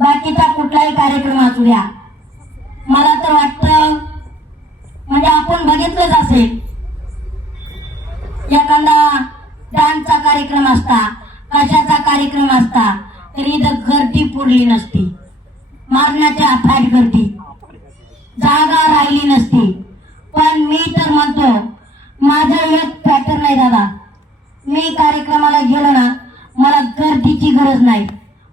बाकीचा कुठलाही कार्यक्रम असू द्या मला तर वाटतं म्हणजे आपण बघितलंच असेल एखादा डान्सचा कार्यक्रम असता कशाचा कार्यक्रम असता तरी इथं गर्दी पुरली नसती. मारण्याच्या अफाट गर्दी. जागा राहिली नसती. पण मी तर म्हणतो माझा एक पॅटर्न नाही दादा. मी कार्यक्रमाला गेलो ना मला गर्दीची गरज नाही.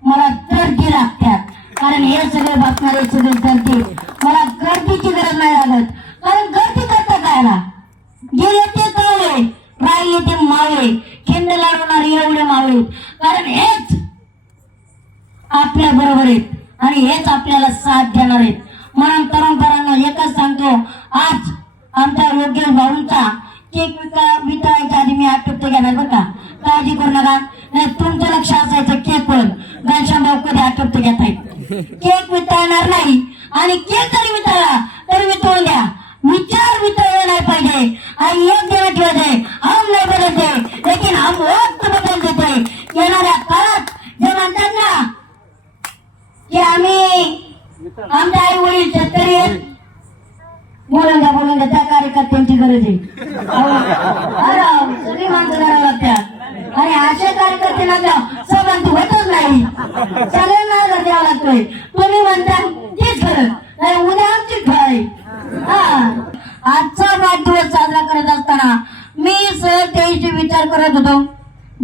मला गर्दी लागतात कारण हे सगळे बसणारे सगळे गर्दी मला गर्दीची गरज नाही लागत. कारण गर्दी करता कायला गेले ते कावळे राहिले ते मावळे. खिंड लढवणारे एवढे मावळे. कारण हेच आपल्या बरोबर आहेत आणि हेच आपल्याला साथ देणार आहेत. म्हणून परंपरांना एकच सांगतो आज आमच्या योग्य भाऊंचा केक विका वितरायच्या आधी मी आटोपते घेणार बरं का? काळजी करू नका. नाही तुमचं लक्ष असायचं केक पण. भाऊ कधी घेत आहेत. केक वितळणार नाही आणि केक जरी वितळला तरी वितळून द्या. विचार वितळला नाही पाहिजे. आणि एक दिवस ठेवायचे हम नाही बदलते लेकिन हम वक्त बदल देते येणाऱ्या काळात जे म्हणतात ना की आम्ही आमच्या आई वडील शेतकरी आहेत. बोलून द्या बोलून द्या त्या कार्यकर्त्यांची गरज आहे. अरे, सगळी माणसं करावं लागतात. आणि असे कार्यकर्ते ना सगळ्यांची होतच नाही. सगळ्यांना अर्ज द्यावा लागतोय. तुम्ही म्हणता तेच खरं नाही उद्या आमची खरं हा. आजचा वाढदिवस साजरा करत असताना मी सर त्याविषयी विचार करत होतो.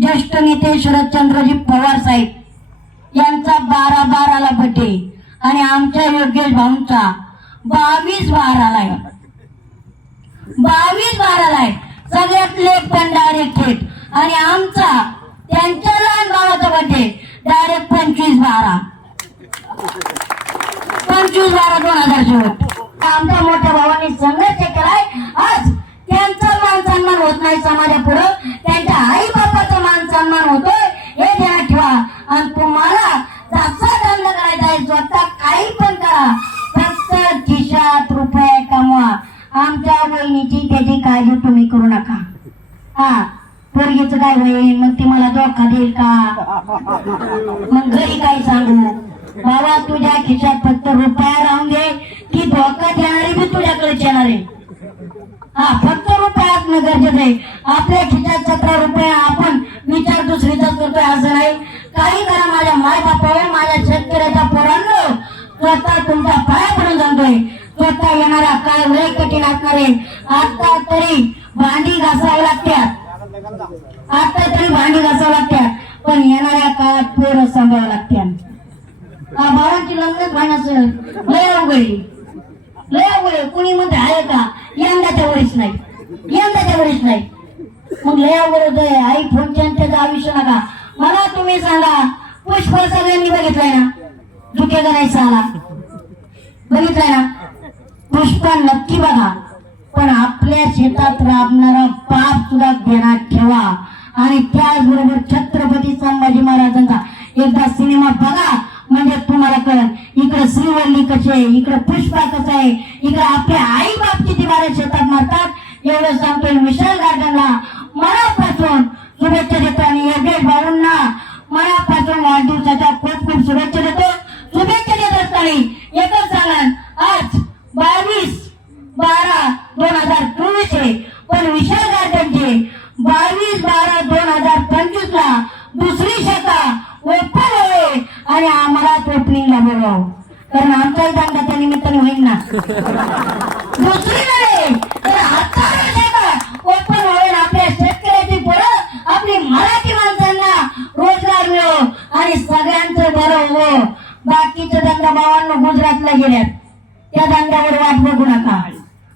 ज्येष्ठ नेते शरदचंद्रजी पवार साहेब यांचा बारा बाराला बड्डे आणि आमच्या योगेश भाऊंचा बावीस बाराला आहे. बावीस बाराला आहे. सगळ्यात लेट पण डायरेक्ट थेट आणि आमचा त्यांच्या लहान भावाचा बड्डे डायरेक्ट पंचवीस बारा. पंचवीस बारा दोन हजार शेवट आमच्या मोठ्या भावांनी संघर्ष केलाय. आज त्यांचा मान सन्मान होत नाही समाजापुढं त्यांच्या आई बापाचा मान सन्मान होतोय. हे ध्यानात ठेवा. आणि तुम्हाला जसा धंदा करायचा आहे स्वतः काही पण करा. फक्त खिशात रुपये कमवा. आमच्या वहिनीची त्याची काळजी तुम्ही करू नका. हा. होईल मग ती मला धोका देईल का? मग घरी काय सांगू? बाबा तुझ्या खिशात फक्त रुपया राहून दे. ती धोका देणारी मी तुझ्याकडेच येणार आहे. हा फक्त रुपया असणं गरजेचं आहे. आपल्या खिशात सतरा रुपये आपण विचार दुसरीचा करतोय असं नाही. काही करा माझ्या माय बापावर माझ्या शेतकऱ्याच्या पोरांनो स्वतः तुमच्या पाया पडून सांगतोय स्वतः येणारा काय लय कठीण असणार आहे. आता तरी भांडी घासावी लागत्या आता तरी भांडी घासावं लागत्या. पण येणाऱ्या काळात पोरं सांभाळावं लागत्या. हा भावांची लग्न खाण्याचं लय अवघड लय अवघड कुणी मध्ये आहे का? यंदाच्या वरीच नाही. यंदाच्या वरीच नाही. मग लय अवघड होत आई फोनच्या त्याचं आयुष्य नका. मला तुम्ही सांगा पुष्प सगळ्यांनी बघितलंय ना? दुखे करायचा आला. बघितलंय ना? पुष्प नक्की बघा. पण आपल्या शेतात राबणारा पाप सुद्धा घेण्यात ठेवा. आणि त्याचबरोबर छत्रपती संभाजी महाराजांचा. एकदा सिनेमा बघा म्हणजे तुम्हाला कळेल. इकडे श्रीवल्ली कशी आहे इकडे पुष्पा कसं आहे इकडे आपल्या आई बाप किती बारा शेतात मारतात एवढं सांगतोय विशाल गार्डनला. मनापासून शुभेच्छा देतो आणि योगेश भाऊंना मनापासून वाढदिवसाच्या खूप खूप शुभेच्छा देतो शुभेच्छा देत असताना एकच सांगा आज बावीस बारा दोन हजार चोवीस आहे पण विशाल गार्डनचे बावीस बारा दोन हजार पंचवीस ला दुसरी शाखा ओपन होईल आणि आम्हाला ओपनिंगला बोलवावं कारण आमचाही दंडाच्या निमित्ताने होईल ना. दुसरी नाही तर हजारो ओपन होईल आपल्या शेतकऱ्याची पोरं आपली मराठी माणसांना रोजगार मिळो आणि सगळ्यांचं बरं हो. बाकीचे धंदा भावांना गुजरातला गेल्यात. त्या धंद्यावर वाट बघू नका.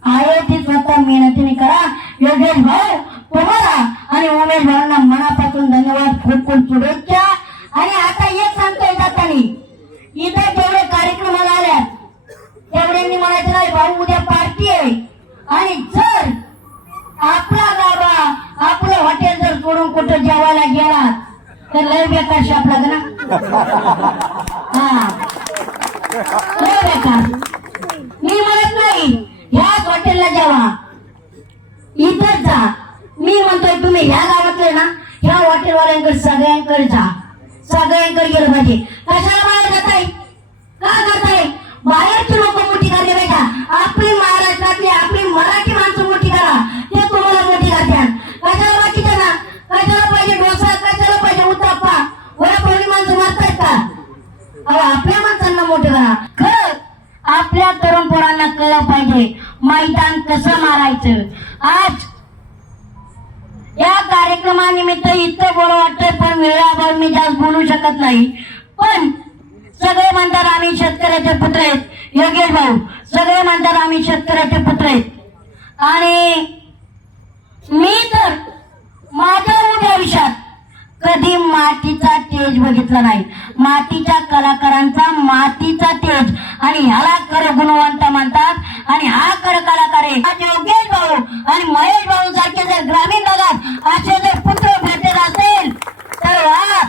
आहे ती स्वतः मेहनतीने करा. योगेश भाऊ तुम्हाला आणि उमेश भाऊंना मनापासून धन्यवाद. खूप खूप शुभेच्छा. तेवढ्यांनी नाही भाऊ उद्या पार्टी आहे. आणि जर आपला बाबा आपलं हॉटेल जर सोडून कुठं जेवायला गेला तर लय बेकार शाप लागला हा. लय बेकार. मी म्हणत नाही ह्याच हॉटेलला जेवा. इथंच जा. मी म्हणतोय तुम्ही ह्या गावातले ना ह्या हॉटेलवाल्यांकडे सगळ्यांकडे जा. सगळ्यांकडे गेलं पाहिजे. कळलं मैदान कसं मारायचं? आज या कार्यक्रमानिमित्त इतकं बोल वाटतंय पण वेळावर मी जास्त बोलू शकत नाही. पण सगळे म्हणतात आम्ही शेतकऱ्याचे पुत्र आहेत. योगेश भाऊ सगळे म्हणतात आम्ही शेतकऱ्याचे पुत्र आहेत. आणि मी तर माझ्या उद्या आयुष्यात कधी मातीचा तेज बघितला नाही. मातीच्या कलाकारांचा मातीचा तेज. आणि ह्याला कर गुणवंत म्हणतात आणि हा कर कलाकार आहे. योगेश भाऊ. आणि महेश भाऊ सारखे जर ग्रामीण भागात असे जर पुत्र भेटत असेल तर वा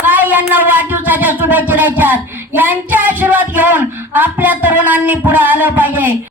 काय यांना वाढदिवसाच्या शुभेच्छा द्यायच्या? यांचे आशीर्वाद घेऊन आपल्या तरुणांनी पुढे आलं पाहिजे.